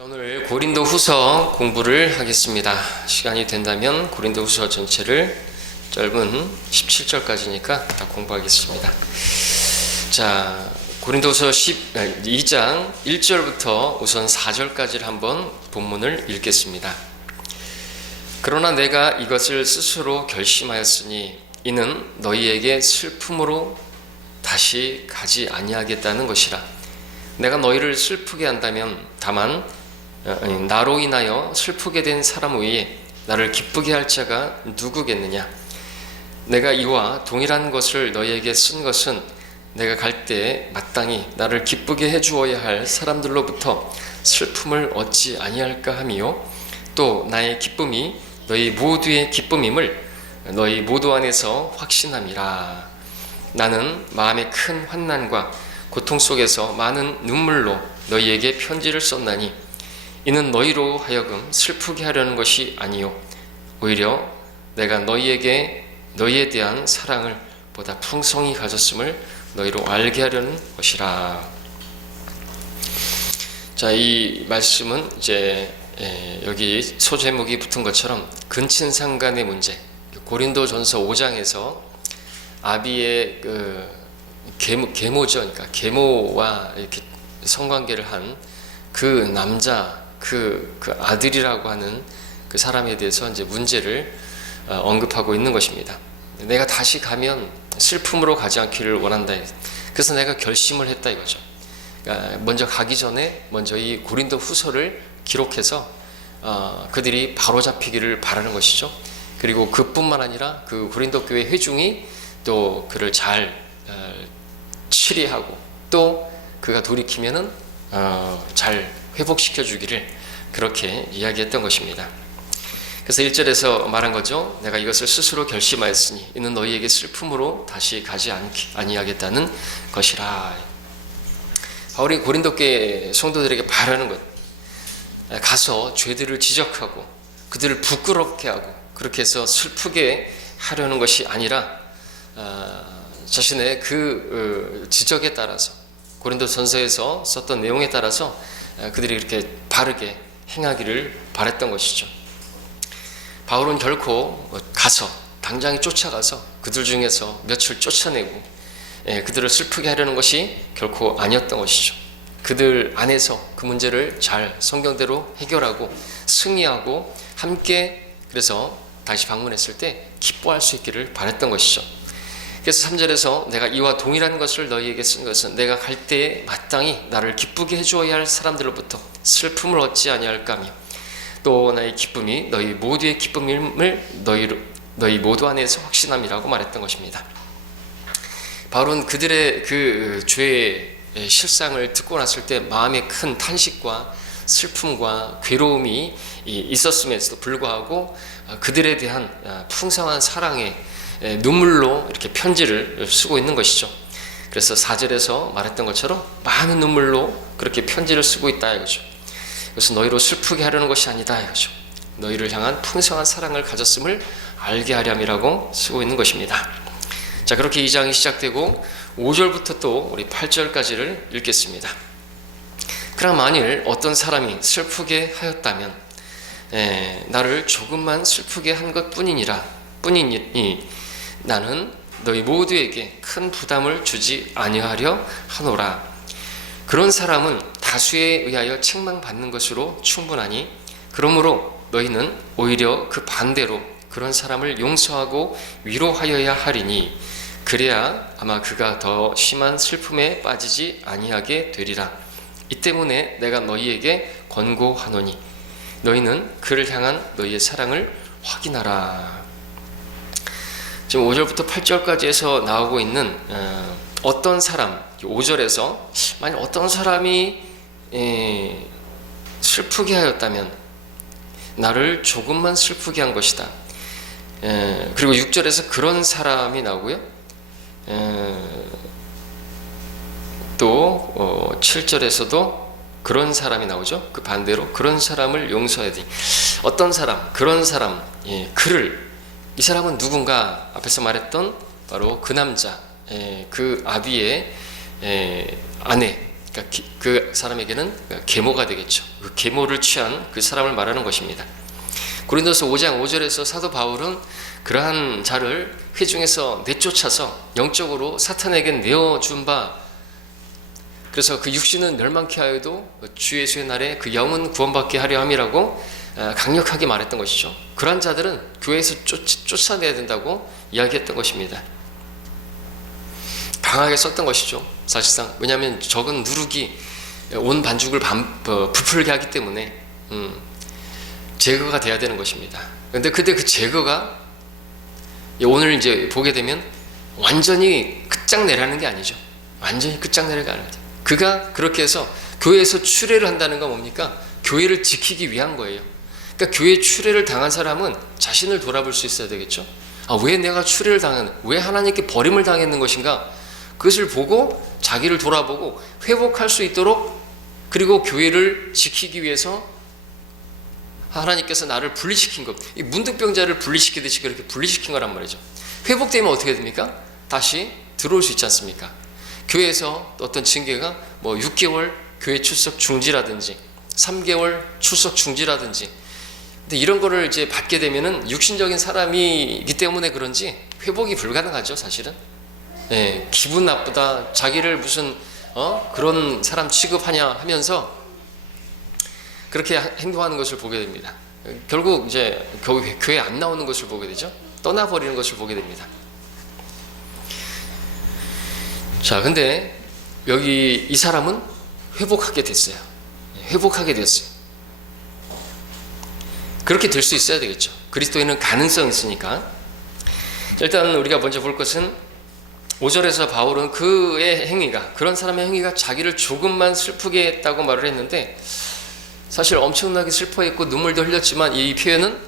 오늘 고린도 후서 공부를 하겠습니다. 시간이 된다면 고린도 후서 전체를 짧은 17절까지니까 다 공부하겠습니다. 자, 고린도 후서 2장 1절부터 우선 4절까지를 한번 본문을 읽겠습니다. 그러나 내가 이것을 스스로 결심하였으니 이는 너희에게 슬픔으로 다시 가지 아니하겠다는 것이라. 내가 너희를 슬프게 한다면 다만 나로 인하여 슬프게 된 사람 외에 나를 기쁘게 할 자가 누구겠느냐. 내가 이와 동일한 것을 너희에게 쓴 것은 내가 갈 때에 마땅히 나를 기쁘게 해주어야 할 사람들로부터 슬픔을 얻지 아니할까 함이요, 또 나의 기쁨이 너희 모두의 기쁨임을 너희 모두 안에서 확신함이라. 나는 마음의 큰 환난과 고통 속에서 많은 눈물로 너희에게 편지를 썼나니 이는 너희로 하여금 슬프게 하려는 것이 아니요, 오히려 내가 너희에 대한 사랑을 보다 풍성히 가졌음을 너희로 알게 하려는 것이라. 자, 이 말씀은 이제 여기 소제목이 붙은 것처럼 근친상간의 문제, 고린도전서 5장에서 아비의 계모죠. 그러니까 계모와 이렇게 성관계를 한 그 남자, 그 아들이라고 하는 그 사람에 대해서 이제 문제를 언급하고 있는 것입니다. 내가 다시 가면 슬픔으로 가지 않기를 원한다. 그래서 내가 결심을 했다 이거죠. 그러니까 먼저 가기 전에 먼저 이 고린도 후서를 기록해서 그들이 바로 잡히기를 바라는 것이죠. 그리고 그뿐만 아니라 그 고린도 교회 회중이 또 그를 잘 치리하고 또 그가 돌이키면은 잘 회복시켜 주기를 그렇게 이야기했던 것입니다. 그래서 1절에서 말한 거죠. 내가 이것을 스스로 결심하였으니 이는 너희에게 슬픔으로 다시 가지 아니하겠다는 것이라. 바울이 고린도 교회 성도들에게 바라는 것, 가서 죄들을 지적하고 그들을 부끄럽게 하고 그렇게 해서 슬프게 하려는 것이 아니라 자신의 그 지적에 따라서 고린도전서에서 썼던 내용에 따라서 그들이 이렇게 바르게 행하기를 바랬던 것이죠. 바울은 결코 가서 당장에 쫓아가서 그들 중에서 몇을 쫓아내고 그들을 슬프게 하려는 것이 결코 아니었던 것이죠. 그들 안에서 그 문제를 잘 성경대로 해결하고 승리하고 함께 그래서 다시 방문했을 때 기뻐할 수 있기를 바랬던 것이죠. 그래서 3절에서 내가 이와 동일한 것을 너희에게 쓴 것은 내가 갈 때에 마땅히 나를 기쁘게 해주어야 할 사람들로부터 슬픔을 얻지 아니할까 하며 또 나의 기쁨이 너희 모두의 기쁨임을 너희 모두 안에서 확신함이라고 말했던 것입니다. 바울은 그들의 그 죄의 실상을 듣고 났을 때 마음에 큰 탄식과 슬픔과 괴로움이 있었음에도 불구하고 그들에 대한 풍성한 사랑의 눈물로 이렇게 편지를 쓰고 있는 것이죠. 그래서 4절에서 말했던 것처럼 많은 눈물로 그렇게 편지를 쓰고 있다 이거죠. 그래서 너희로 슬프게 하려는 것이 아니다 이거죠. 너희를 향한 풍성한 사랑을 가졌음을 알게 하렴이라고 쓰고 있는 것입니다. 자, 그렇게 2장이 시작되고 5절부터 또 우리 8절까지를 읽겠습니다. 그러나 만일 어떤 사람이 슬프게 하였다면 나를 조금만 슬프게 한 것뿐이니 나는 너희 모두에게 큰 부담을 주지 아니하려 하노라. 그런 사람은 다수에 의하여 책망받는 것으로 충분하니 그러므로 너희는 오히려 그 반대로 그런 사람을 용서하고 위로하여야 하리니 그래야 아마 그가 더 심한 슬픔에 빠지지 아니하게 되리라. 이 때문에 내가 너희에게 권고하노니 너희는 그를 향한 너희의 사랑을 확인하라. 지금 5절부터 8절까지 해서 나오고 있는 어떤 사람, 5절에서 만약 어떤 사람이 슬프게 하였다면 나를 조금만 슬프게 한 것이다. 그리고 6절에서 그런 사람이 나오고요. 또 7절에서도 그런 사람이 나오죠. 그 반대로 그런 사람을 용서해야 돼. 어떤 사람, 그런 사람, 이 사람은 누군가? 앞에서 말했던 바로 그 남자, 그 아비의 아내, 그러니까 그 사람에게는 계모가 되겠죠. 그 계모를 취한 그 사람을 말하는 것입니다. 고린도서 5장 5절에서 사도 바울은 그러한 자를 회중에서 내쫓아서 영적으로 사탄에게 내어준 바, 그래서 그 육신은 멸망케 하여도 주 예수의 날에 그 영은 구원받게 하려 함이라고 강력하게 말했던 것이죠. 그러한 자들은 교회에서 쫓아내야 된다고 이야기했던 것입니다. 강하게 썼던 것이죠. 사실상 왜냐하면 적은 누룩이 온 반죽을 부풀게 하기 때문에 제거가 돼야 되는 것입니다. 근데 그 제거가 오늘 이제 보게 되면 완전히 끝장내라는 게 아니죠. 완전히 끝장내라가 아니죠. 그가 그렇게 해서 교회에서 추례를 한다는 건 뭡니까? 교회를 지키기 위한 거예요. 그러니까 교회 추례를 당한 사람은 자신을 돌아볼 수 있어야 되겠죠. 왜 내가 추례를 왜 하나님께 버림을 당했는 것인가? 그것을 보고 자기를 돌아보고 회복할 수 있도록, 그리고 교회를 지키기 위해서 하나님께서 나를 분리시킨 것, 이 문득병자를 분리시키듯이 그렇게 분리시킨 거란 말이죠. 회복되면 어떻게 됩니까? 다시 들어올 수 있지 않습니까? 교회에서 어떤 징계가 6개월 교회 출석 중지라든지 3개월 출석 중지라든지, 근데 이런 거를 이제 받게 되면은 육신적인 사람이기 때문에 그런지 회복이 불가능하죠, 사실은. 기분 나쁘다, 자기를 무슨 그런 사람 취급하냐 하면서 그렇게 행동하는 것을 보게 됩니다. 결국 이제 교회 안 나오는 것을 보게 되죠. 떠나버리는 것을 보게 됩니다. 자, 근데 여기 이 사람은 회복하게 됐어요. 회복하게 됐어요. 그렇게 될 수 있어야 되겠죠. 그리스도인은 가능성이 있으니까. 일단 우리가 먼저 볼 것은 5절에서 바울은 그의 행위가, 그런 사람의 행위가 자기를 조금만 슬프게 했다고 말을 했는데, 사실 엄청나게 슬퍼했고 눈물도 흘렸지만 이 표현은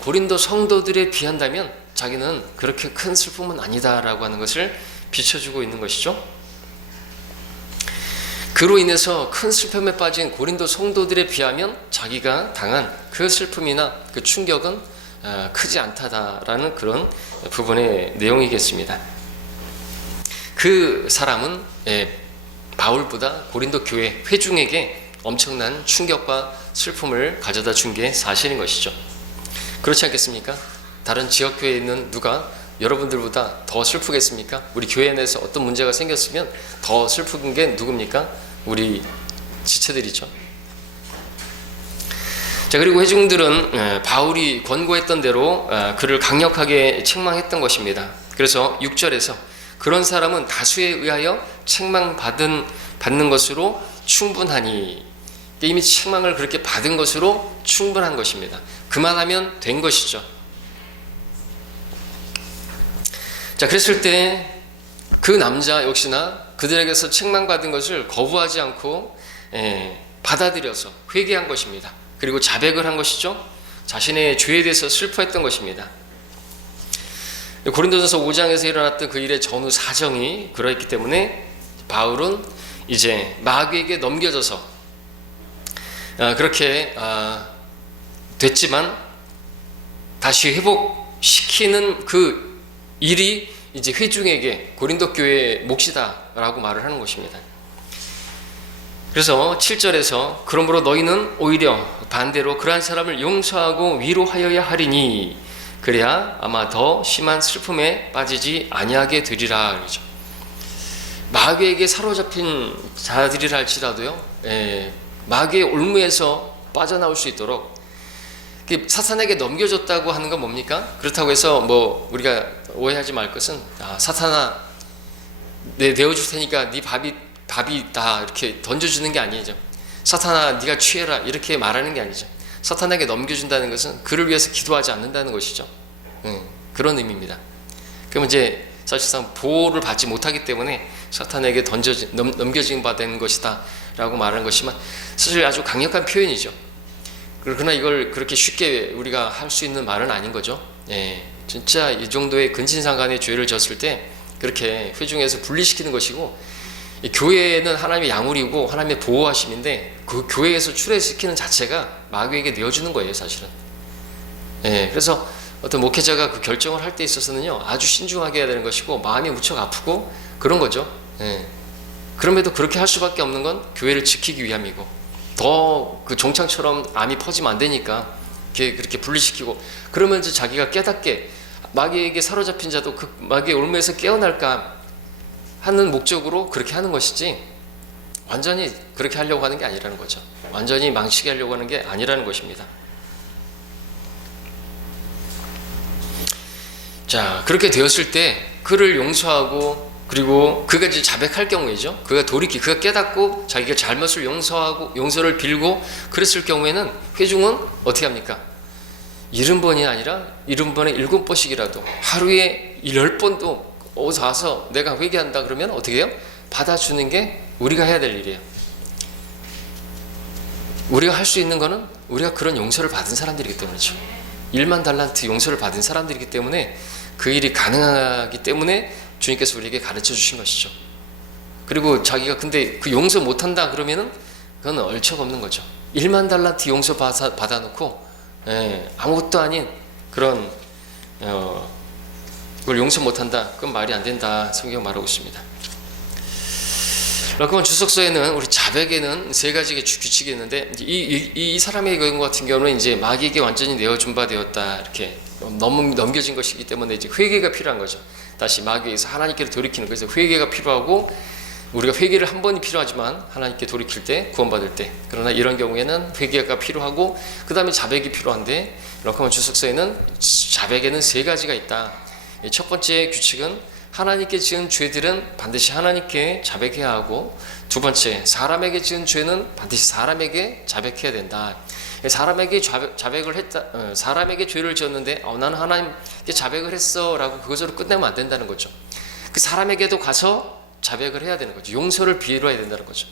고린도 성도들에 비한다면 자기는 그렇게 큰 슬픔은 아니다라고 하는 것을 비춰주고 있는 것이죠. 그로 인해서 큰 슬픔에 빠진 고린도 성도들에 비하면 자기가 당한 그 슬픔이나 그 충격은 크지 않다라는 그런 부분의 내용이겠습니다. 그 사람은 바울보다 고린도 교회 회중에게 엄청난 충격과 슬픔을 가져다 준 게 사실인 것이죠. 그렇지 않겠습니까? 다른 지역교회에 있는 누가 여러분들보다 더 슬프겠습니까? 우리 교회 내에서 어떤 문제가 생겼으면 더 슬픈 게 누굽니까? 우리 지체들이죠. 자, 그리고 회중들은 바울이 권고했던 대로 그를 강력하게 책망했던 것입니다. 그래서 6절에서 그런 사람은 다수에 의하여 책망받는 것으로 충분하니, 이미 책망을 그렇게 받은 것으로 충분한 것입니다. 그만하면 된 것이죠. 자, 그랬을 때 그 남자 역시나 그들에게서 책망받은 것을 거부하지 않고 받아들여서 회개한 것입니다. 그리고 자백을 한 것이죠. 자신의 죄에 대해서 슬퍼했던 것입니다. 고린도전서 5장에서 일어났던 그 일의 전후 사정이 그러했기 때문에 바울은 이제 마귀에게 넘겨져서 그렇게 됐지만 다시 회복시키는 그 일이 이제 회중에게 고린도 교회의 몫이다라고 말을 하는 것입니다. 그래서 7절에서 그러므로 너희는 오히려 반대로 그러한 사람을 용서하고 위로하여야 하리니 그래야 아마 더 심한 슬픔에 빠지지 아니하게 되리라. 그러죠. 마귀에게 사로잡힌 자들이라 할지라도요, 마귀의 올무에서 빠져나올 수 있도록 사탄에게 넘겨줬다고 하는 건 뭡니까? 그렇다고 해서 우리가 오해하지 말 것은 사탄아 내어줄 테니까 네 밥이 다 이렇게 던져주는 게 아니죠. 사탄아 네가 취해라 이렇게 말하는 게 아니죠. 사탄에게 넘겨준다는 것은 그를 위해서 기도하지 않는다는 것이죠. 그런 의미입니다. 그럼 이제 사실상 보호를 받지 못하기 때문에 사탄에게 넘겨진 바 된 것이다 라고 말하는 것이지만 사실 아주 강력한 표현이죠. 그러나 이걸 그렇게 쉽게 우리가 할 수 있는 말은 아닌 거죠. 진짜 이 정도의 근친상간의 죄를 졌을 때 그렇게 회중에서 분리시키는 것이고, 이 교회는 하나님의 양울이고 하나님의 보호하심인데 그 교회에서 출애시키는 자체가 마귀에게 내어주는 거예요, 사실은. 그래서 어떤 목회자가 그 결정을 할 때 있어서는요 아주 신중하게 해야 되는 것이고 마음이 무척 아프고 그런 거죠. 그럼에도 그렇게 할 수밖에 없는 건 교회를 지키기 위함이고, 더 그 종창처럼 암이 퍼지면 안 되니까 그렇게 분리시키고, 그러면 이제 자기가 깨닫게 마귀에게 사로잡힌 자도 그 마귀의 올무에서 깨어날까 하는 목적으로 그렇게 하는 것이지, 완전히 그렇게 하려고 하는 게 아니라는 거죠. 완전히 망치게 하려고 하는 게 아니라는 것입니다. 자, 그렇게 되었을 때 그를 용서하고, 그리고 그가 이제 자백할 경우이죠. 그가 깨닫고 자기가 잘못을 용서하고 용서를 빌고 그랬을 경우에는 회중은 어떻게 합니까? 70번이 아니라 70번에 7번씩이라도 하루에 10번도 와서 내가 회개한다 그러면 어떻게 해요? 받아주는 게 우리가 해야 될 일이에요. 우리가 할 수 있는 거는 우리가 그런 용서를 받은 사람들이기 때문이죠. 1만 달란트 용서를 받은 사람들이기 때문에 그 일이 가능하기 때문에 주님께서 우리에게 가르쳐 주신 것이죠. 그리고 자기가 근데 그 용서 못한다 그러면은 그건 얼척없는 거죠. 1만 달란트 용서 받아놓고 아무것도 아닌 그런 그걸 용서 못한다, 그건 말이 안 된다 성경 말하고 있습니다. 그러면 주석서에는 우리 자백에는 3가지 규칙이 있는데, 이 사람의 경우 같은 경우는 이제 마귀에게 완전히 내어준 바 되었다, 이렇게 넘겨진 것이기 때문에 이제 회개가 필요한 거죠. 다시 마귀에서 하나님께로 돌이키는, 그래서 회개가 필요하고, 우리가 회개를 한 번이 필요하지만 하나님께 돌이킬 때, 구원받을 때, 그러나 이런 경우에는 회개가 필요하고 그 다음에 자백이 필요한데, 그러면 주석서에는 자백에는 3가지가 있다. 첫 번째 규칙은 하나님께 지은 죄들은 반드시 하나님께 자백해야 하고, 두 번째, 사람에게 지은 죄는 반드시 사람에게 자백해야 된다. 사람에게 자백을 했다, 사람에게 죄를 지었는데 나는 하나님께 자백을 했어 라고 그것으로 끝내면 안 된다는 거죠. 그 사람에게도 가서 자백을 해야 되는 거죠. 용서를 빌어야 된다는 거죠.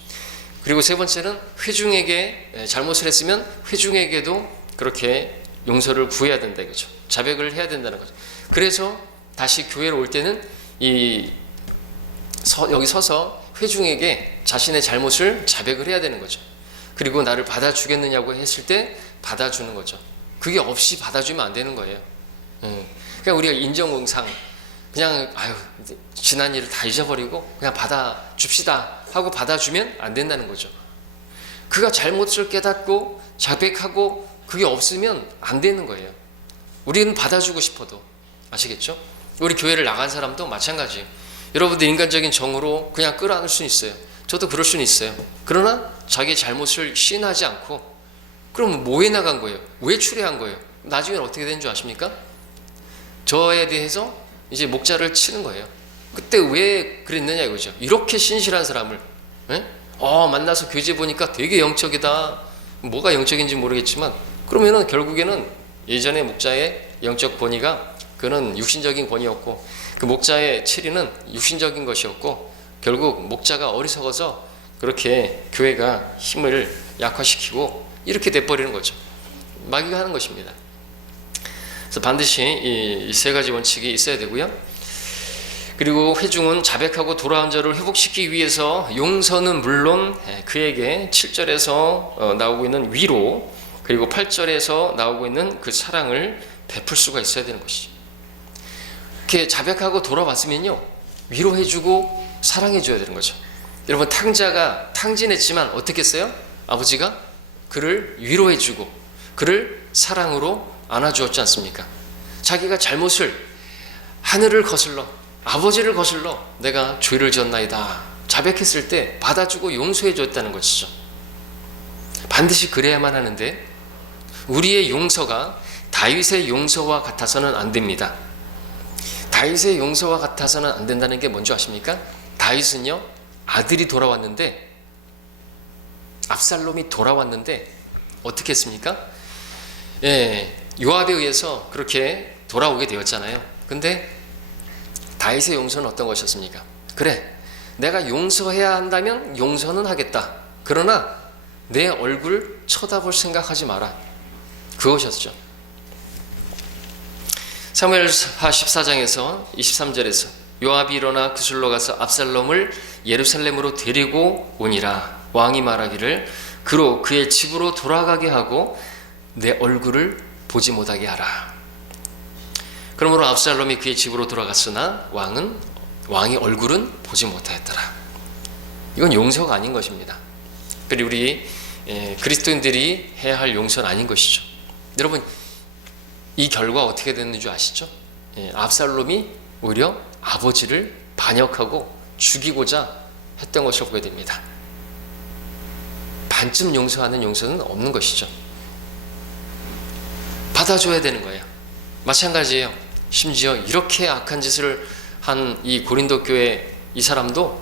그리고 세 번째는 회중에게 잘못을 했으면 회중에게도 그렇게 용서를 구해야 된다 이거죠. 자백을 해야 된다는 거죠. 그래서 다시 교회로 올 때는 여기 서서 회중에게 자신의 잘못을 자백을 해야 되는 거죠. 그리고 나를 받아주겠느냐고 했을 때 받아주는 거죠. 그게 없이 받아주면 안 되는 거예요. 그냥 우리가 인정응상, 그냥 지난 일을 다 잊어버리고 그냥 받아줍시다 하고 받아주면 안 된다는 거죠. 그가 잘못을 깨닫고 자백하고 그게 없으면 안 되는 거예요. 우리는 받아주고 싶어도, 아시겠죠? 우리 교회를 나간 사람도 마찬가지예요. 여러분들 인간적인 정으로 그냥 끌어안을 수는 있어요. 저도 그럴 수는 있어요. 그러나 자기의 잘못을 시인하지 않고, 그럼 뭐에 나간 거예요? 왜 출애한 거예요? 나중에는 어떻게 되는 줄 아십니까? 저에 대해서 이제 목자를 치는 거예요. 그때 왜 그랬느냐 이거죠. 이렇게 신실한 사람을 만나서 교제 보니까 되게 영적이다. 뭐가 영적인지 모르겠지만, 그러면은 결국에는 예전에 목자의 영적 권위가 그는 육신적인 권위였고, 그 목자의 체리는 육신적인 것이었고, 결국 목자가 어리석어서 그렇게 교회가 힘을 약화시키고 이렇게 돼버리는 거죠. 마귀가 하는 것입니다. 그래서 반드시 이 3가지 원칙이 있어야 되고요. 그리고 회중은 자백하고 돌아온 자를 회복시키기 위해서 용서는 물론 그에게 7절에서 나오고 있는 위로, 그리고 8절에서 나오고 있는 그 사랑을 베풀 수가 있어야 되는 것이죠. 이렇게 자백하고 돌아왔으면요, 위로해주고 사랑해줘야 되는 거죠. 여러분, 탕자가 탕진했지만 어떻게 했어요? 아버지가 그를 위로해주고 그를 사랑으로 안아주었지 않습니까? 자기가 잘못을, 하늘을 거슬러 아버지를 거슬러 내가 죄를 지었나이다 자백했을 때 받아주고 용서해줬다는 것이죠. 반드시 그래야만 하는데, 우리의 용서가 다윗의 용서와 같아서는 안 됩니다. 다윗의 용서와 같아서는 안 된다는 게 뭔지 아십니까? 다윗은요, 아들이 돌아왔는데, 압살롬이 돌아왔는데 어떻게 했습니까? 요압에 의해서 그렇게 돌아오게 되었잖아요. 근데 다윗의 용서는 어떤 것이었습니까? 그래, 내가 용서해야 한다면 용서는 하겠다. 그러나 내 얼굴 쳐다볼 생각하지 마라. 그것이었죠. 사무엘하 14장에서 23절에서 요압이 일어나 그술로 가서 압살롬을 예루살렘으로 데리고 오니라. 왕이 말하기를 그로 그의 집으로 돌아가게 하고 내 얼굴을 보지 못하게 하라. 그러므로 압살롬이 그의 집으로 돌아갔으나 왕의 얼굴은 보지 못하였더라. 이건 용서가 아닌 것입니다. 그리고 우리 그리스도인들이 해야 할 용서는 아닌 것이죠. 여러분, 이 결과 어떻게 됐는 줄 아시죠? 압살롬이 오히려 아버지를 반역하고 죽이고자 했던 것을 보게 됩니다. 반쯤 용서하는 용서는 없는 것이죠. 받아줘야 되는 거예요. 마찬가지예요. 심지어 이렇게 악한 짓을 한 이 고린도 교회 이 사람도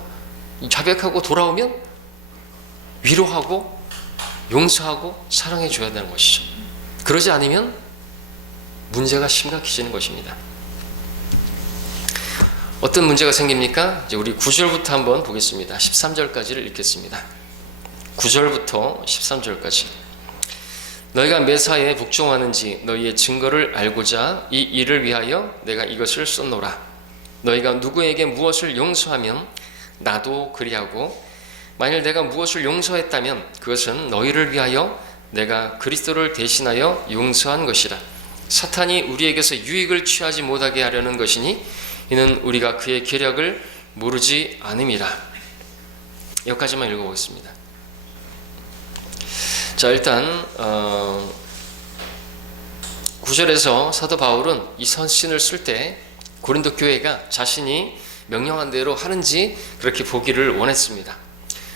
자백하고 돌아오면 위로하고 용서하고 사랑해 줘야 되는 것이죠. 그러지 않으면 문제가 심각해지는 것입니다. 어떤 문제가 생깁니까? 이제 우리 9절부터 한번 보겠습니다. 13절까지를 읽겠습니다. 9절부터 13절까지. 너희가 매사에 복종하는지 너희의 증거를 알고자 이 일을 위하여 내가 이것을 썼노라. 너희가 누구에게 무엇을 용서하면 나도 그리하고 만일 내가 무엇을 용서했다면 그것은 너희를 위하여 내가 그리스도를 대신하여 용서한 것이라. 사탄이 우리에게서 유익을 취하지 못하게 하려는 것이니 이는 우리가 그의 계략을 모르지 않음이라. 여기까지만 읽어보겠습니다. 자, 일단 9절에서 사도 바울은 이 서신을 쓸 때 고린도 교회가 자신이 명령한 대로 하는지 그렇게 보기를 원했습니다.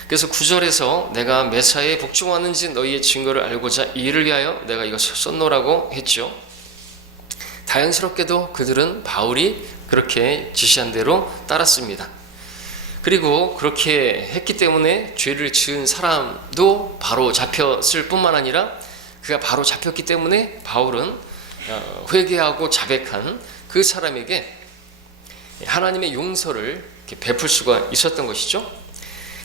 그래서 9절에서 내가 메사에 복종하는지 너희의 증거를 알고자 이 일을 위하여 내가 이것을 썼노라고 했죠. 다행스럽게도 그들은 바울이 그렇게 지시한 대로 따랐습니다. 그리고 그렇게 했기 때문에 죄를 지은 사람도 바로 잡혔을 뿐만 아니라 그가 바로 잡혔기 때문에 바울은 회개하고 자백한 그 사람에게 하나님의 용서를 베풀 수가 있었던 것이죠.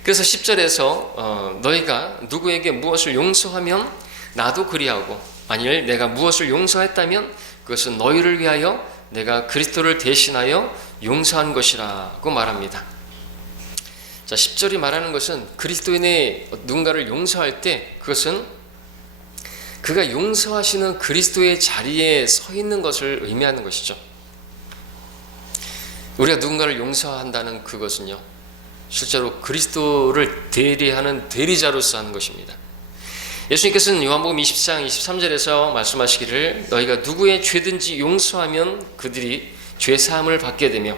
그래서 10절에서 너희가 누구에게 무엇을 용서하면 나도 그리하고 만일 내가 무엇을 용서했다면 그것은 너희를 위하여 내가 그리스도를 대신하여 용서한 것이라고 말합니다. 자, 10절이 말하는 것은 그리스도인의 누군가를 용서할 때 그것은 그가 용서하시는 그리스도의 자리에 서 있는 것을 의미하는 것이죠. 우리가 누군가를 용서한다는 그것은요, 실제로 그리스도를 대리하는 대리자로서 하는 것입니다. 예수님께서는 요한복음 20장 23절에서 말씀하시기를 너희가 누구의 죄든지 용서하면 그들이 죄사함을 받게 되며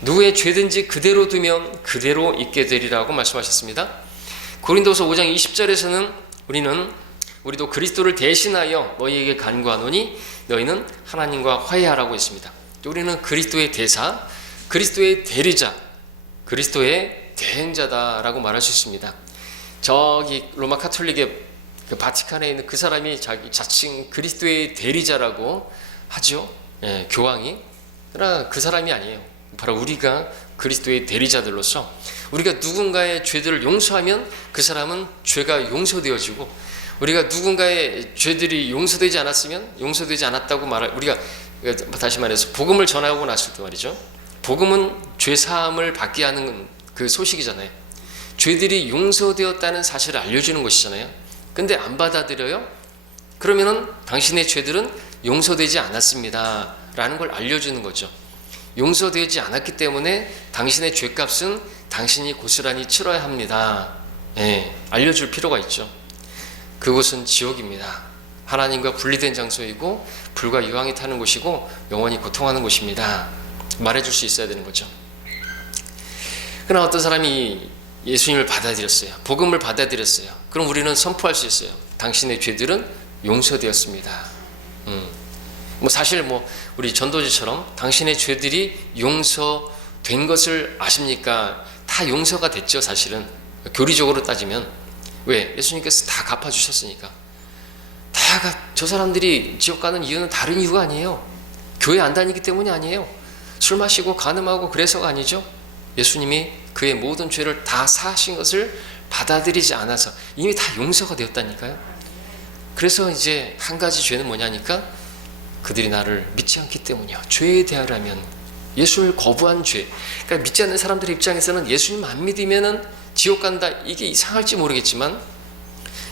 누구의 죄든지 그대로 두면 그대로 있게 되리라고 말씀하셨습니다. 고린도서 5장 20절에서는 우리도 그리스도를 대신하여 너희에게 간구하노니 너희는 하나님과 화해하라고 했습니다. 우리는 그리스도의 대사, 그리스도의 대리자, 그리스도의 대행자다라고 말할 수 있습니다. 저기 로마 카톨릭의 그 바티칸에 있는 그 사람이 자기 자칭 그리스도의 대리자라고 하죠. 교황이. 그러나 그 사람이 아니에요. 바로 우리가 그리스도의 대리자들로서 우리가 누군가의 죄들을 용서하면 그 사람은 죄가 용서되어지고 우리가 누군가의 죄들이 용서되지 않았으면 용서되지 않았다고 우리가 다시 말해서 복음을 전하고 났을 때 말이죠. 복음은 죄사함을 받게 하는 그 소식이잖아요. 죄들이 용서되었다는 사실을 알려주는 것이잖아요. 근데 안 받아들여요? 그러면은 당신의 죄들은 용서되지 않았습니다 라는 걸 알려주는 거죠. 용서되지 않았기 때문에 당신의 죄값은 당신이 고스란히 치러야 합니다. 알려줄 필요가 있죠. 그곳은 지옥입니다. 하나님과 분리된 장소이고 불과 유황이 타는 곳이고 영원히 고통하는 곳입니다. 말해줄 수 있어야 되는 거죠. 그러나 어떤 사람이 예수님을 받아들였어요. 복음을 받아들였어요. 그럼 우리는 선포할 수 있어요. 당신의 죄들은 용서되었습니다. 사실 우리 전도지처럼 당신의 죄들이 용서된 것을 아십니까? 다 용서가 됐죠, 사실은. 교리적으로 따지면. 왜? 예수님께서 다 갚아주셨으니까. 저 사람들이 지옥 가는 이유는 다른 이유가 아니에요. 교회 안 다니기 때문이 아니에요. 술 마시고 간음하고 그래서가 아니죠. 예수님이 그의 모든 죄를 다 사하신 것을 받아들이지 않아서 이미 다 용서가 되었다니까요. 그래서 이제 한 가지 죄는 뭐냐니까 그들이 나를 믿지 않기 때문이요. 죄에 대하라면 예수를 거부한 죄. 그러니까 믿지 않는 사람들의 입장에서는 예수님 안 믿으면은 지옥 간다. 이게 이상할지 모르겠지만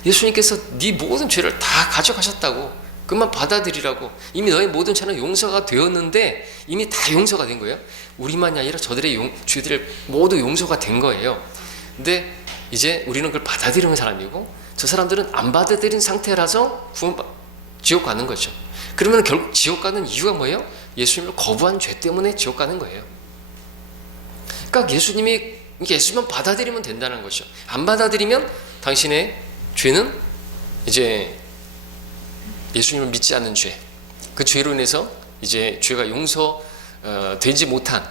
예수님께서 네 모든 죄를 다 가져가셨다고 그만 받아들이라고. 이미 너의 모든 죄는 용서가 되었는데 이미 다 용서가 된 거예요. 우리만이 아니라 저들의 죄들 모두 용서가 된 거예요. 근데 이제 우리는 그걸 받아들이는 사람이고 저 사람들은 안 받아들인 상태라서 지옥 가는 거죠. 그러면 결국 지옥 가는 이유가 뭐예요? 예수님을 거부한 죄 때문에 지옥 가는 거예요. 그러니까 예수님만 받아들이면 된다는 거죠. 안 받아들이면 당신의 죄는 이제 예수님을 믿지 않는 죄, 그 죄로 인해서 이제 죄가 용서되지 못한,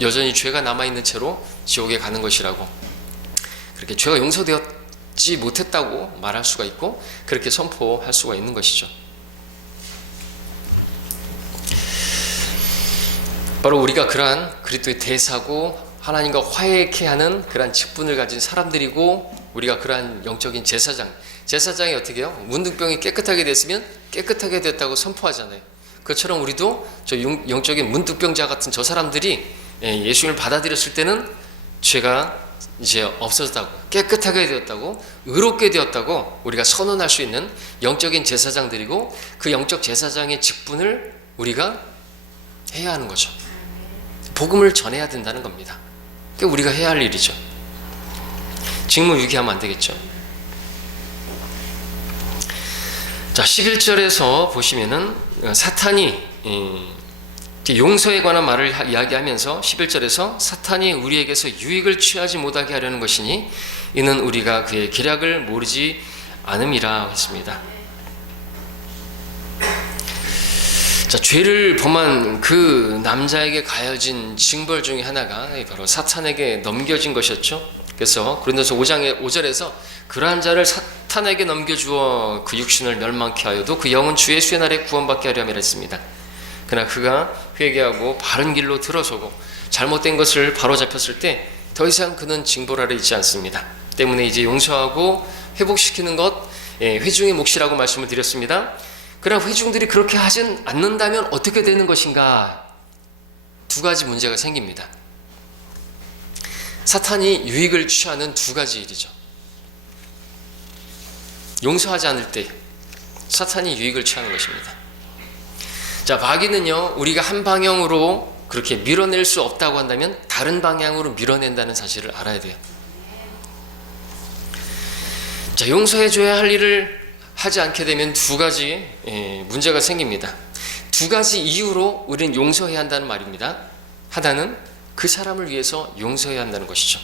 여전히 죄가 남아있는 채로 지옥에 가는 것이라고, 그렇게 죄가 용서되었지 못했다고 말할 수가 있고 그렇게 선포할 수가 있는 것이죠. 바로 우리가 그러한 그리스도의 대사고 하나님과 화해케 하는 그러한 직분을 가진 사람들이고, 우리가 그러한 영적인 제사장이 어떻게 해요? 문둥병이 깨끗하게 됐으면 깨끗하게 됐다고 선포하잖아요. 그처럼 우리도 저 영적인 문둥병자 같은 저 사람들이 예수님을 받아들였을 때는 죄가 이제 없어졌다고, 깨끗하게 되었다고, 의롭게 되었다고 우리가 선언할 수 있는 영적인 제사장들이고, 그 영적 제사장의 직분을 우리가 해야 하는 거죠. 복음을 전해야 된다는 겁니다. 그게 우리가 해야 할 일이죠. 직무유기하면 안 되겠죠. 자, 11절에서 보시면은 사탄이 용서에 관한 말을 이야기하면서 11절에서 사탄이 우리에게서 유익을 취하지 못하게 하려는 것이니 이는 우리가 그의 계략을 모르지 않음이라 했습니다. 자, 죄를 범한 그 남자에게 가해진 징벌 중에 하나가 바로 사탄에게 넘겨진 것이었죠. 그래서 고린도서 5장의 5절에서 그러한 자를 사탄에게 넘겨주어 그 육신을 멸망케 하여도 그 영은 주 예수의 날에 구원받게 하려 함이라 했습니다. 그러나 그가 회개하고 바른 길로 들어서고 잘못된 것을 바로잡혔을 때 더 이상 그는 징벌 아래 있지 않습니다. 때문에 이제 용서하고 회복시키는 것, 회중의 몫이라고 말씀을 드렸습니다. 그러나 회중들이 그렇게 하지 않는다면 어떻게 되는 것인가? 두 가지 문제가 생깁니다. 사탄이 유익을 취하는 두 가지 일이죠. 용서하지 않을 때 사탄이 유익을 취하는 것입니다. 자, 마귀는요, 우리가 한 방향으로 그렇게 밀어낼 수 없다고 한다면 다른 방향으로 밀어낸다는 사실을 알아야 돼요. 자, 용서해줘야 할 일을 하지 않게 되면 두 가지 문제가 생깁니다. 두 가지 이유로 우리는 용서해야 한다는 말입니다. 하나는 그 사람을 위해서 용서해야 한다는 것이죠.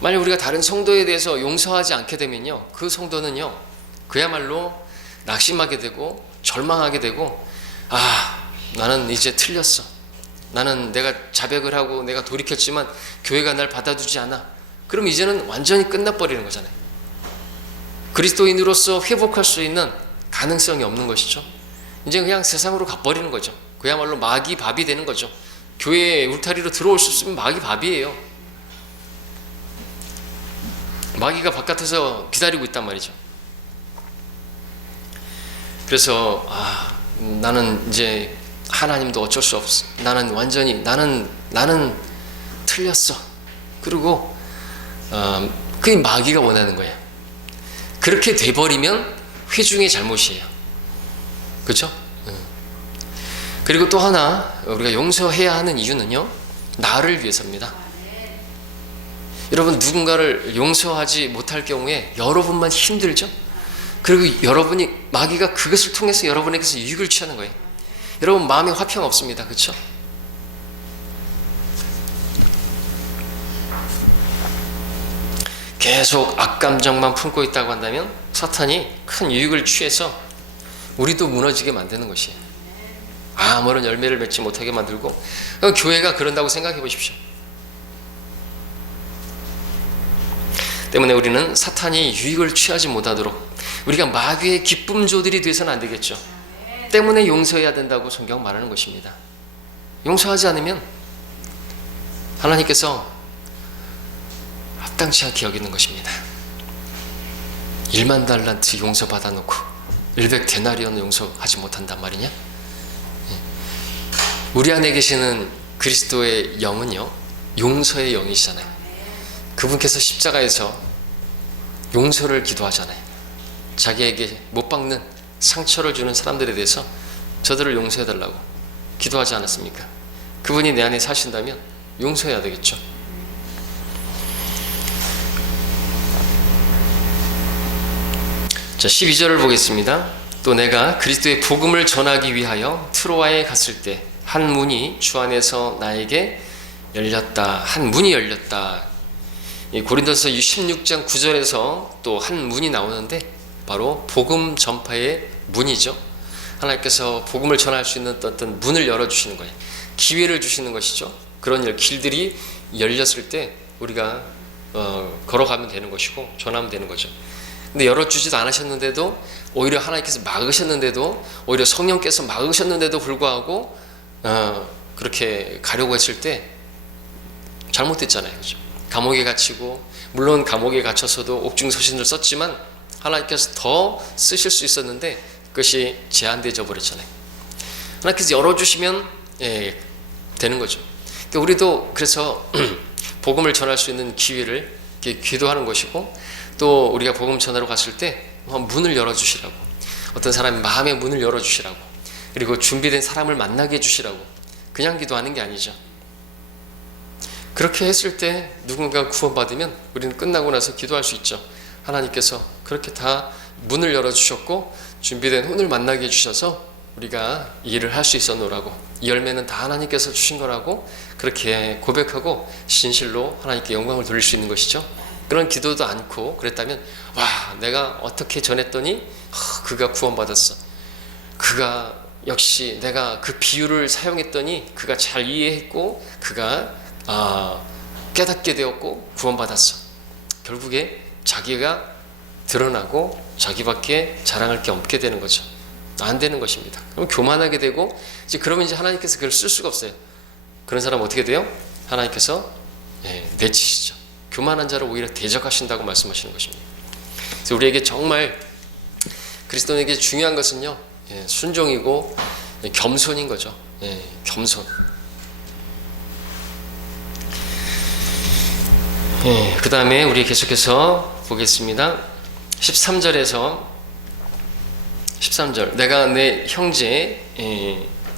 만약 우리가 다른 성도에 대해서 용서하지 않게 되면요, 그 성도는요, 그야말로 낙심하게 되고 절망하게 되고, 나는 이제 틀렸어. 나는 내가 자백을 하고 내가 돌이켰지만 교회가 날 받아주지 않아. 그럼 이제는 완전히 끝나버리는 거잖아요. 그리스도인으로서 회복할 수 있는 가능성이 없는 것이죠. 이제 그냥 세상으로 가버리는 거죠. 그야말로 마귀 밥이 되는 거죠. 교회에 울타리로 들어올 수 있으면 마귀 밥이에요. 마귀가 바깥에서 기다리고 있단 말이죠. 그래서 나는 이제 하나님도 어쩔 수 없어. 나는 완전히 나는 틀렸어. 그리고 그게 마귀가 원하는 거예요. 그렇게 돼버리면 회중의 잘못이에요. 그렇죠? 그리고 또 하나 우리가 용서해야 하는 이유는요, 나를 위해서입니다. 여러분, 누군가를 용서하지 못할 경우에 여러분만 힘들죠? 그리고 마귀가 그것을 통해서 여러분에게서 유익을 취하는 거예요. 여러분 마음에 화평 없습니다. 그렇죠? 계속 악감정만 품고 있다고 한다면 사탄이 큰 유익을 취해서 우리도 무너지게 만드는 것이에요. 아무런 열매를 맺지 못하게 만들고, 교회가 그런다고 생각해 보십시오. 때문에 우리는 사탄이 유익을 취하지 못하도록 우리가 마귀의 기쁨조들이 되서는 안 되겠죠. 때문에 용서해야 된다고 성경 말하는 것입니다. 용서하지 않으면 하나님께서 합당치 않게 여기는 것입니다. 1만 달란트 용서받아 놓고 100데나리온 용서하지 못한단 말이냐? 우리 안에 계시는 그리스도의 영은요, 용서의 영이시잖아요. 그분께서 십자가에서 용서를 기도하잖아요. 자기에게 못 박는 상처를 주는 사람들에 대해서 저들을 용서해달라고 기도하지 않았습니까? 그분이 내 안에 사신다면 용서해야 되겠죠. 자, 12절을 보겠습니다. 또 내가 그리스도의 복음을 전하기 위하여 트로아에 갔을 때 한 문이 주 안에서 나에게 열렸다. 한 문이 열렸다. 이 고린도서 16장 9절에서 또 한 문이 나오는데 바로 복음 전파의 문이죠. 하나님께서 복음을 전할 수 있는 어떤 문을 열어주시는 거예요. 기회를 주시는 것이죠. 그런 길들이 열렸을 때 우리가 걸어가면 되는 것이고 전하면 되는 거죠. 근데 열어주지도 않으셨는데도, 오히려 하나님께서 막으셨는데도, 오히려 성령께서 막으셨는데도 불구하고 그렇게 가려고 했을 때 잘못됐잖아요. 그렇죠? 감옥에 갇히고, 물론 감옥에 갇혀서도 옥중서신을 썼지만 하나님께서 더 쓰실 수 있었는데 그것이 제한되어 버렸잖아요. 하나님께서 열어주시면 되는 거죠. 그러니까 우리도 그래서 복음을 전할 수 있는 기회를 기도하는 것이고, 또 우리가 복음 전하러 갔을 때 문을 열어주시라고, 어떤 사람의 마음의 문을 열어주시라고, 그리고 준비된 사람을 만나게 해주시라고 그냥 기도하는 게 아니죠. 그렇게 했을 때 누군가 구원받으면 우리는 끝나고 나서 기도할 수 있죠. 하나님께서 그렇게 다 문을 열어주셨고 준비된 혼을 만나게 해주셔서 우리가 이 일을 할 수 있었노라고, 이 열매는 다 하나님께서 주신 거라고 그렇게 고백하고 진실로 하나님께 영광을 돌릴 수 있는 것이죠. 그런 기도도 않고 그랬다면, 와, 내가 어떻게 전했더니 그가 구원받았어, 그가 역시 내가 그 비유를 사용했더니 그가 잘 이해했고 그가 깨닫게 되었고 구원받았어. 결국에 자기가 드러나고 자기밖에 자랑할 게 없게 되는 거죠. 안 되는 것입니다. 그럼 교만하게 되고, 그러면 이제 하나님께서 그걸 쓸 수가 없어요. 그런 사람 어떻게 돼요? 하나님께서 내치시죠. 교만한 자를 오히려 대적하신다고 말씀하시는 것입니다. 그래서 우리에게 정말 그리스도인에게 중요한 것은요, 순종이고 겸손인 거죠. 겸손. 그 다음에 우리 계속해서 보겠습니다. 13절 내가 내 형제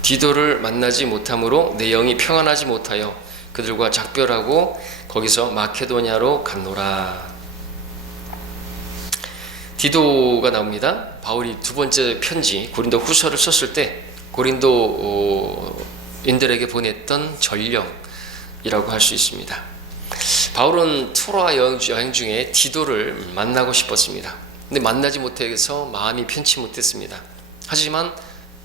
디도를 만나지 못함으로 내 영이 평안하지 못하여 그들과 작별하고 거기서 마케도냐로 갔노라. 디도가 나옵니다. 바울이 두 번째 편지 고린도 후서를 썼을 때 고린도인들에게 보냈던 전령이라고 할 수 있습니다. 바울은 트로아 여행 중에 디도를 만나고 싶었습니다. 근데 만나지 못해서 마음이 편치 못했습니다. 하지만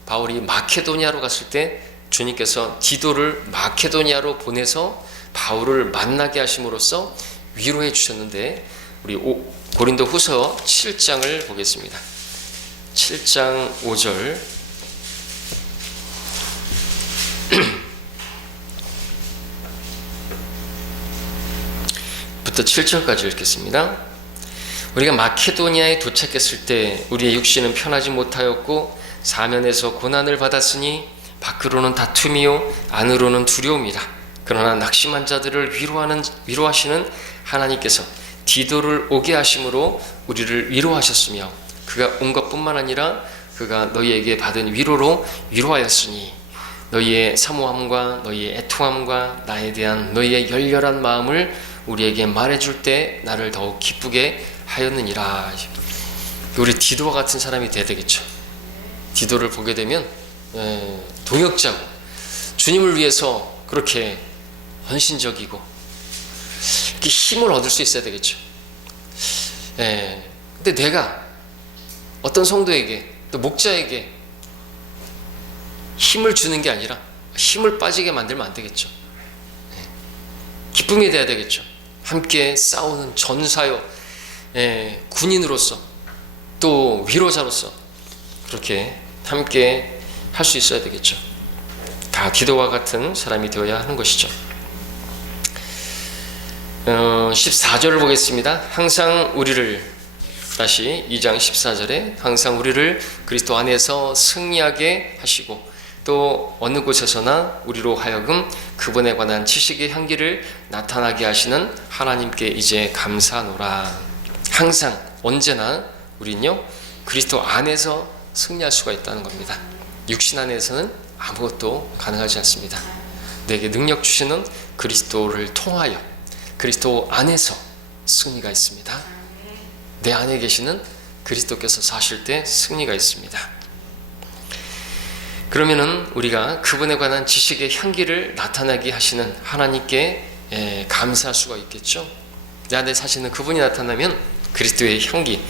바울이 마케도니아로 갔을 때 주님께서 디도를 마케도니아로 보내서 바울을 만나게 하심으로써 위로해 주셨는데, 우리 고린도 후서 7장을 보겠습니다. 7장 5절 부터 7절까지 읽겠습니다. 우리가 마케도니아에 도착했을 때 우리의 육신은 편하지 못하였고 사면에서 고난을 받았으니 밖으로는 다툼이요 안으로는 두려움이라. 그러나 낙심한 자들을 위로하시는 하나님께서 디도를 오게 하심으로 우리를 위로하셨으며, 그가 온 것뿐만 아니라 그가 너희에게 받은 위로로 위로하였으니 너희의 사모함과 너희의 애통함과 나에 대한 너희의 열렬한 마음을 우리에게 말해줄 때 나를 더욱 기쁘게 하였느니라. 우리 디도와 같은 사람이 돼야 되겠죠. 디도를 보게 되면 동역자고 주님을 위해서 그렇게 헌신적이고 이렇게 힘을 얻을 수 있어야 되겠죠. 근데 내가 어떤 성도에게 또 목자에게 힘을 주는 게 아니라 힘을 빠지게 만들면 안 되겠죠. 기쁨이 돼야 되겠죠. 함께 싸우는 전사요, 군인으로서 또 위로자로서 그렇게 함께 할 수 있어야 되겠죠. 다 디도와 같은 사람이 되어야 하는 것이죠. 14절을 보겠습니다. 항상 우리를, 다시 2장 14절에 항상 우리를 그리스도 안에서 승리하게 하시고 또 어느 곳에서나 우리로 하여금 그분에 관한 지식의 향기를 나타나게 하시는 하나님께 이제 감사하노라. 항상 언제나 우리는요 그리스도 안에서 승리할 수가 있다는 겁니다. 육신 안에서는 아무것도 가능하지 않습니다. 내게 능력 주시는 그리스도를 통하여 그리스도 안에서 승리가 있습니다. 내 안에 계시는 그리스도께서 사실 때 승리가 있습니다. 그러면은 우리가 그분에 관한 지식의 향기를 나타나게 하시는 하나님께 감사할 수가 있겠죠. 내 안에 사시는 그분이 나타나면 그리스도의 향기,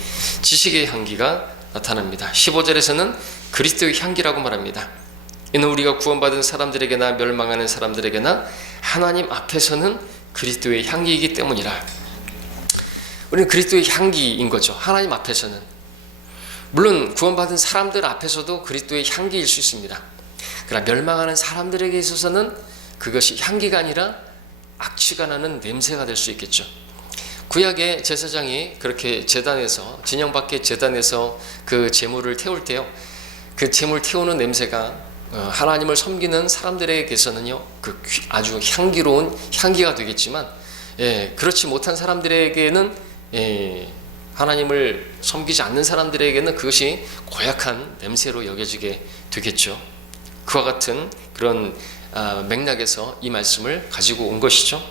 지식의 향기가 나타납니다. 15절에서는 그리스도의 향기라고 말합니다. 이는 우리가 구원받은 사람들에게나 멸망하는 사람들에게나 하나님 앞에서는 그리스도의 향기이기 때문이라. 우리는 그리스도의 향기인 거죠. 하나님 앞에서는. 물론 구원받은 사람들 앞에서도 그리스도의 향기일 수 있습니다. 그러나 멸망하는 사람들에게 있어서는 그것이 향기가 아니라 악취가 나는 냄새가 될 수 있겠죠. 구약의 제사장이 그렇게 제단에서, 진영 밖의 제단에서 그 제물을 태울 때요, 그 제물 태우는 냄새가 하나님을 섬기는 사람들에게서는요, 그 아주 향기로운 향기가 되겠지만, 그렇지 못한 사람들에게는, 하나님을 섬기지 않는 사람들에게는 그것이 고약한 냄새로 여겨지게 되겠죠. 그와 같은 그런 맥락에서 이 말씀을 가지고 온 것이죠.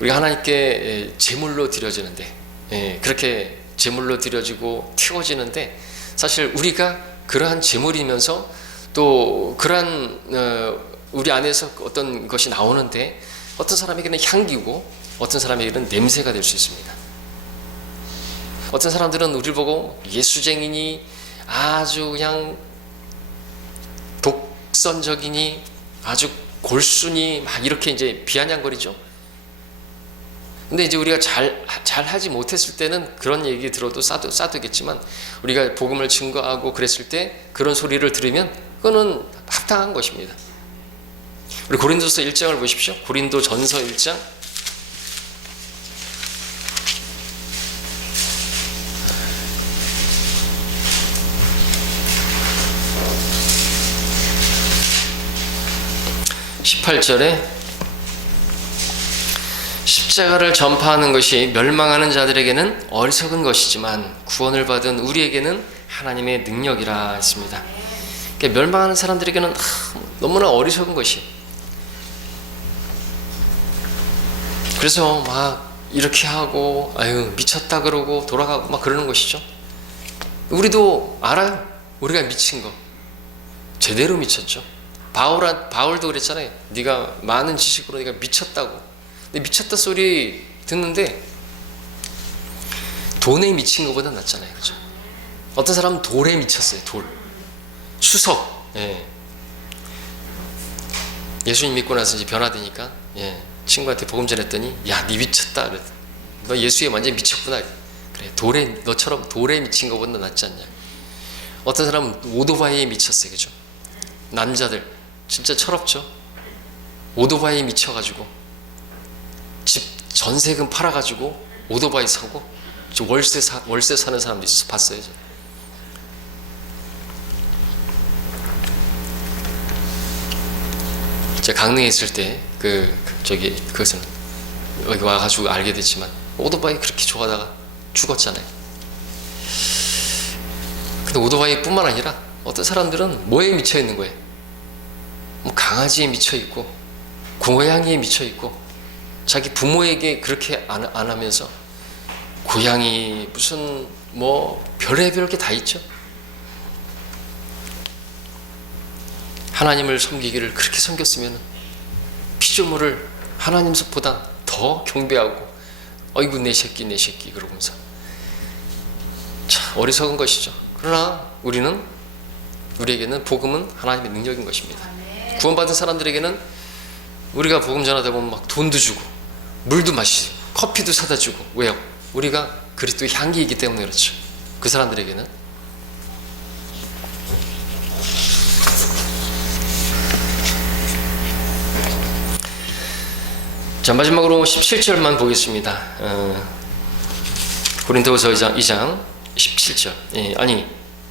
우리가 하나님께 제물로 드려지는데, 그렇게 제물로 드려지고 태워지는데, 사실 우리가 그러한 제물이면서 또 그러한 우리 안에서 어떤 것이 나오는데, 어떤 사람에게는 향기고 어떤 사람에게는 냄새가 될 수 있습니다. 어떤 사람들은 우리를 보고 예수쟁이니, 아주 그냥 독선적이니, 아주 골수니, 막 이렇게 이제 비아냥거리죠. 근데 이제 우리가 잘 하지 못했을 때는 그런 얘기 들어도 싸되겠지만, 우리가 복음을 증거하고 그랬을 때 그런 소리를 들으면 그거는 합당한 것입니다. 우리 고린도서 1장을 보십시오. 고린도전서 1장. 십자가를 전파하는 것이 멸망하는 자들에게는 어리석은 것이지만 구원을 받은 우리에게는 하나님의 능력이라 했습니다. 그러니까 멸망하는 사람들에게는 너무나 어리석은 것이. 그래서 막 이렇게 하고 아유 미쳤다 그러고 돌아가고 막 그러는 것이죠. 우리도 알아요. 우리가 미친 거. 제대로 미쳤죠. 바울도 그랬잖아요. 네가 많은 지식으로 네가 미쳤다고. 근데 미쳤다 소리 듣는데 돈에 미친 것보다 낫잖아요. 그죠? 어떤 사람은 돌에 미쳤어요. 돌. 수석. 예수님 믿고 나서 이제 변화되니까 친구한테 복음 전했더니 야, 네 미쳤다. 그랬더니 너 예수에 완전히 미쳤구나. 그래, 너처럼 돌에 미친 것보다 낫지 않냐. 어떤 사람은 오토바이에 미쳤어요. 그죠? 남자들 진짜 철없죠. 오토바이에 미쳐가지고 집 전세금 팔아가지고 오토바이 사고 월세 사는 사람도 있어. 봤어요. 제가 강릉에 있을 때 그것은 여기 와가지고 알게 됐지만 오토바이 그렇게 좋아하다가 죽었잖아요. 근데 오토바이뿐만 아니라 어떤 사람들은 뭐에 미쳐 있는 거예요? 뭐 강아지에 미쳐 있고 고양이에 미쳐 있고 자기 부모에게 그렇게 안 하면서 고양이 무슨 뭐 별의별 게 다 있죠. 하나님을 섬기기를 그렇게 섬겼으면 피조물을 하나님보다 더 경배하고 어이구 내 새끼 그러면서 참 어리석은 것이죠. 그러나 우리에게는 복음은 하나님의 능력인 것입니다. 구원받은 사람들에게는 우리가 복음 전하다 보면 막 돈도 주고 물도 마시고 커피도 사다 주고. 왜요? 우리가 그리스도의 향기이기 때문에 그렇죠. 그 사람들에게는. 자, 마지막으로 17절만 보겠습니다. 고린도후서 2장 17절.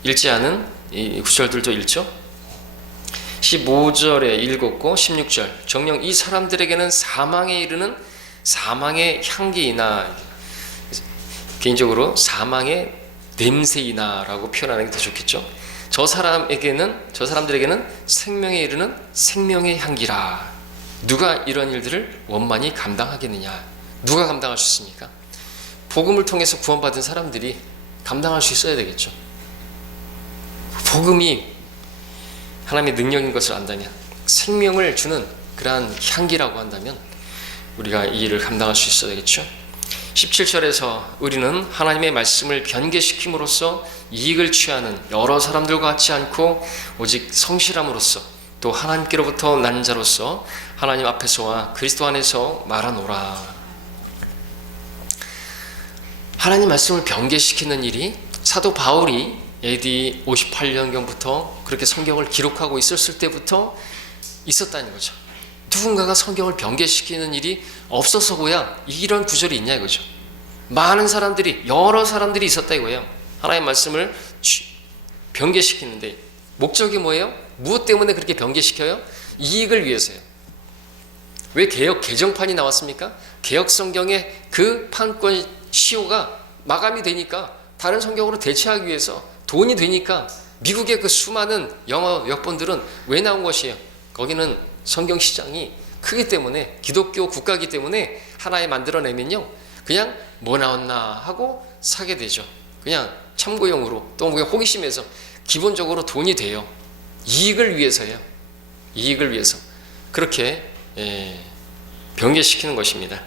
읽지 않은 이 구절들도 읽죠. 15절에 읽었고 16절. 정녕 이 사람들에게는 사망에 이르는 사망의 향기이나, 개인적으로 사망의 냄새이나 라고 표현하는 게 더 좋겠죠. 저 사람들에게는 생명에 이르는 생명의 향기라. 누가 이런 일들을 원만히 감당하겠느냐? 누가 감당할 수 있습니까? 복음을 통해서 구원받은 사람들이 감당할 수 있어야 되겠죠. 복음이 하나님의 능력인 것을 안다면, 생명을 주는 그러한 향기라고 한다면 우리가 이 일을 감당할 수 있어야 되겠죠. 17절에서 우리는 하나님의 말씀을 변개시킴으로써 이익을 취하는 여러 사람들과 같지 않고 오직 성실함으로써 또 하나님께로부터 난 자로서 하나님 앞에서와 그리스도 안에서 말하노라. 하나님 말씀을 변개시키는 일이 사도 바울이 AD 58년경부터 그렇게 성경을 기록하고 있었을 때부터 있었다는 거죠. 누군가가 성경을 변개시키는 일이 없어서고야 이런 구절이 있냐 이거죠. 많은 사람들이, 여러 사람들이 있었다 이거예요. 하나님의 말씀을 변개시키는데 목적이 뭐예요? 무엇 때문에 그렇게 변개시켜요? 이익을 위해서요. 왜 개혁 개정판이 나왔습니까? 개혁 성경의 그 판권 시효가 마감이 되니까 다른 성경으로 대체하기 위해서, 돈이 되니까. 미국의 그 수많은 영어 역본들은 왜 나온 것이에요? 거기는 성경 시장이 크기 때문에, 기독교 국가이기 때문에 하나에 만들어내면요 그냥 뭐 나왔나 하고 사게 되죠. 그냥 참고용으로, 또 호기심에서. 기본적으로 돈이 돼요. 이익을 위해서예요. 이익을 위해서 그렇게 변개시키는 것입니다.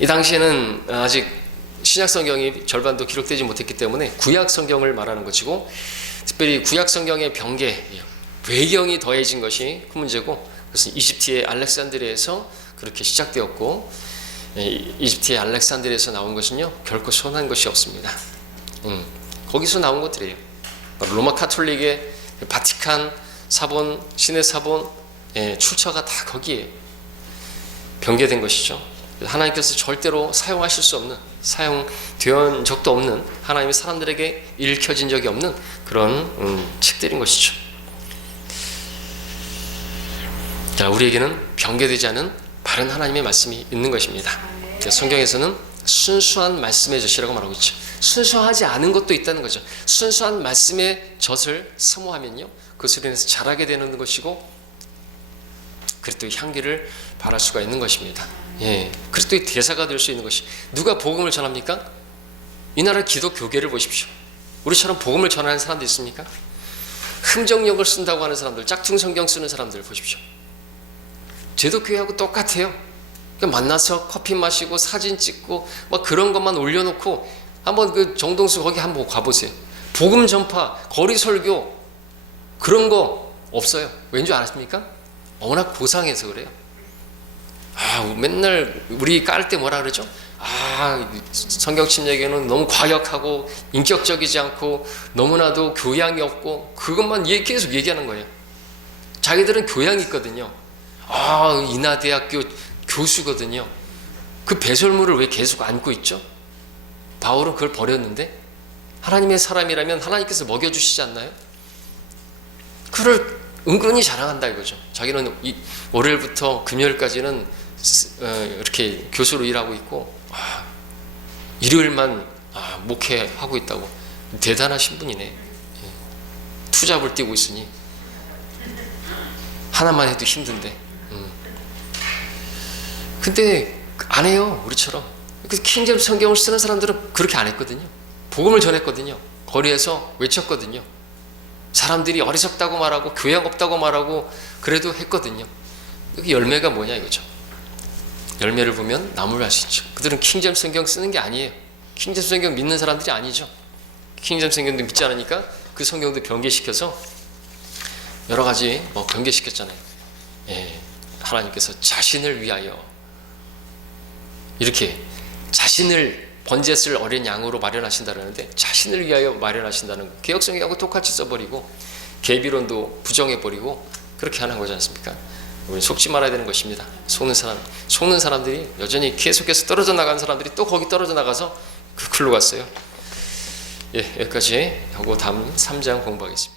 이 당시에는 아직 신약 성경이 절반도 기록되지 못했기 때문에 구약 성경을 말하는 것이고, 특별히 구약 성경의 변개, 외경이 더해진 것이 큰 문제고, 그것은 이집트의 알렉산드리아에서 그렇게 시작되었고, 이집트의 알렉산드리아에서 나온 것은요 결코 손한 것이 없습니다. 거기서 나온 것들이에요. 로마 카톨릭의 바티칸 사본, 신의 사본, 출처가 다 거기에 변개된 것이죠. 하나님께서 절대로 사용하실 수 없는, 사용된 적도 없는, 하나님의 사람들에게 읽혀진 적이 없는 그런 책들인 것이죠. 자, 우리에게는 변개되지 않은 바른 하나님의 말씀이 있는 것입니다. 성경에서는 순수한 말씀의 젖이라고 말하고 있죠. 순수하지 않은 것도 있다는 거죠. 순수한 말씀의 젖을 사모하면요 그것으로 인해서 자라게 되는 것이고, 그리스도의 향기를 발할 수가 있는 것입니다. 그리스도의 대사가 될 수 있는 것이. 누가 복음을 전합니까? 이 나라 기독교계를 보십시오. 우리처럼 복음을 전하는 사람도 있습니까? 흠정력을 쓴다고 하는 사람들, 짝퉁 성경 쓰는 사람들 보십시오. 제도교회하고 똑같아요. 그러니까 만나서 커피 마시고 사진 찍고 막 그런 것만 올려놓고, 한번 그 정동수 거기 한번 가보세요. 복음 전파, 거리 설교 그런 거 없어요. 왠지 아십니까? 워낙 고상해서 그래요. 맨날 우리 깔 때 뭐라 그러죠? 성경 침례교는 너무 과격하고 인격적이지 않고 너무나도 교양이 없고, 그것만 계속 얘기하는 거예요. 자기들은 교양이 있거든요. 인하대학교 교수거든요. 그 배설물을 왜 계속 안고 있죠? 바울은 그걸 버렸는데, 하나님의 사람이라면 하나님께서 먹여주시지 않나요? 그를 은근히 자랑한다 이거죠. 자기는 월요일부터 금요일까지는 이렇게 교수로 일하고 있고, 일요일만 목회하고 있다고. 대단하신 분이네. 투잡을 뛰고 있으니 하나만 해도 힘든데. 근데 안 해요, 우리처럼. 킹제임스 성경을 쓰는 사람들은 그렇게 안 했거든요. 복음을 전했거든요. 거리에서 외쳤거든요. 사람들이 어리석다고 말하고 교양 없다고 말하고 그래도 했거든요. 그 열매가 뭐냐 이거죠. 열매를 보면 나무를 알 수 있죠. 그들은 킹제임스 성경 쓰는 게 아니에요. 킹제임스 성경 믿는 사람들이 아니죠. 킹제임스 성경도 믿지 않으니까 그 성경도 변개시켜서 여러 가지 변개시켰잖아요. 하나님께서 자신을 위하여 이렇게 자신을 번제쓸 어린 양으로 마련하신다는데, 자신을 위하여 마련하신다는 거, 개혁성경하고 똑같이 써버리고 계비론도 부정해버리고 그렇게 하는 거지 않습니까? 우리 속지 말아야 되는 것입니다. 속는 사람들이 여전히 계속해서 떨어져 나간 사람들이 또 거기 떨어져 나가서 글로 갔어요. 여기까지 하고 다음 3장 공부하겠습니다.